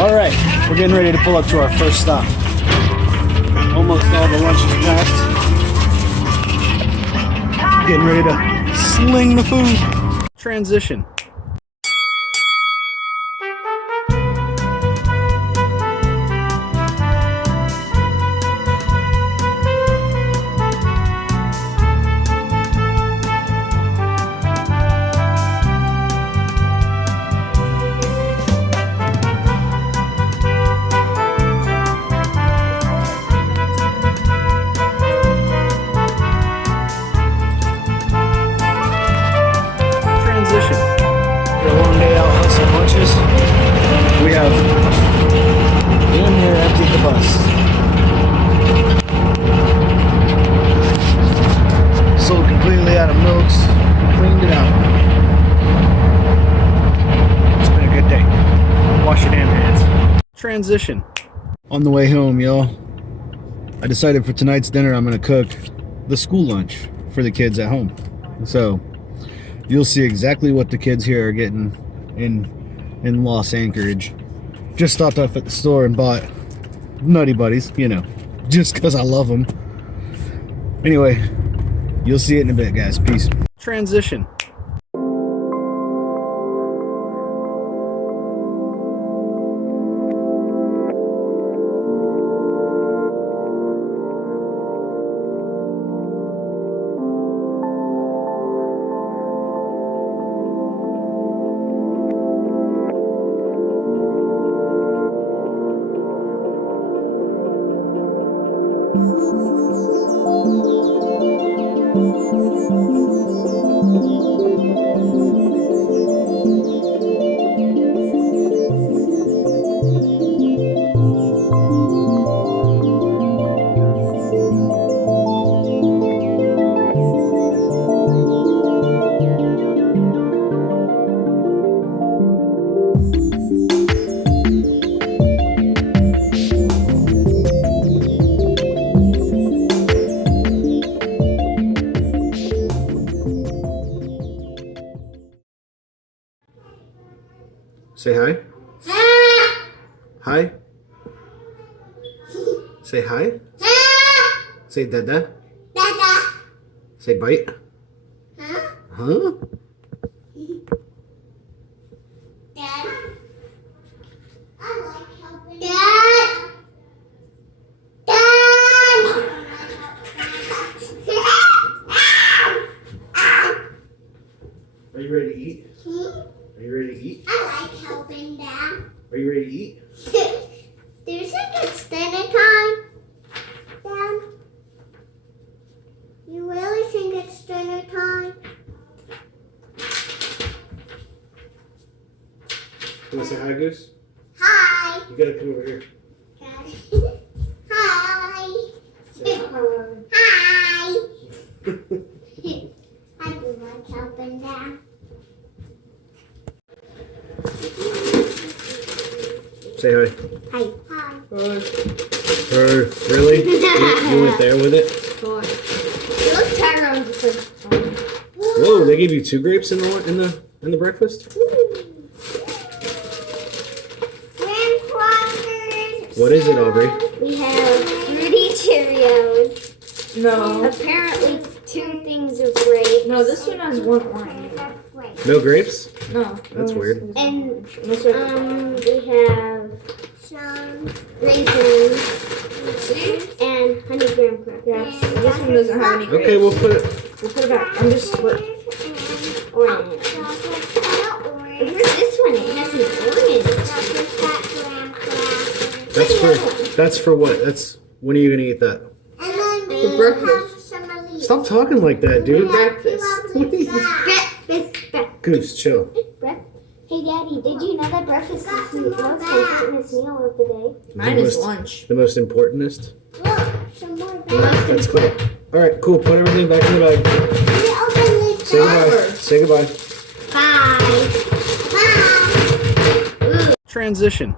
All right, we're getting ready to pull up to our first stop. Almost all the lunch is packed. Getting ready to sling the food. Transition. We have damn near emptied the bus. Sold completely out of milks, cleaned it out. It's been a good day. Wash your damn hands. Transition. On the way home, y'all, I decided for tonight's dinner I'm gonna cook the school lunch for the kids at home. So you'll see exactly what the kids here are getting in Anchorage. Just stopped off at the store and bought Nutty Buddies, you know, just because I love them. Anyway, you'll see it in a bit, guys. Peace. Transition. Say hi. Hi. Say hi. Say dada. Dada. Say bite. Huh? Dad. I like helping. Dad. Dad. Are you ready to eat? Are you ready to eat? I like helping, Dad. Are you ready to eat? Do you think it's dinner time, Dad? You really think it's dinner time? You want to say hi, Goose? Hi. You gotta come over here. Dad. Hi. Say hi. Hi. I do like helping, Dad. Say hi. Hi. Hi. Really? You went there with it? Sure. It looks Tyrone just like. Whoa! They gave you 2 grapes in the breakfast. Graham crackers. What is it, Aubrey? We have fruity Cheerios. No. Apparently 2 things of grape. No, this one has 1 orange. No grapes? No. That's weird. And we have some raisins and honey graham crackers. Yes. This one doesn't have any grapes. Okay, we'll put it. We'll put it back. I'm just split. Orange. Where's this one? It has an orange. That's for what? That's when are you gonna eat that? For breakfast. Stop talking like that, dude. Breakfast. Goose, chill. Hey, Daddy, did you know that breakfast is the most important meal of the day? Mine is lunch. The most importantest. Look, some more. That's cool. All right, cool. Put everything back in the bag. Say goodbye. Say goodbye. Bye. Bye. Transition.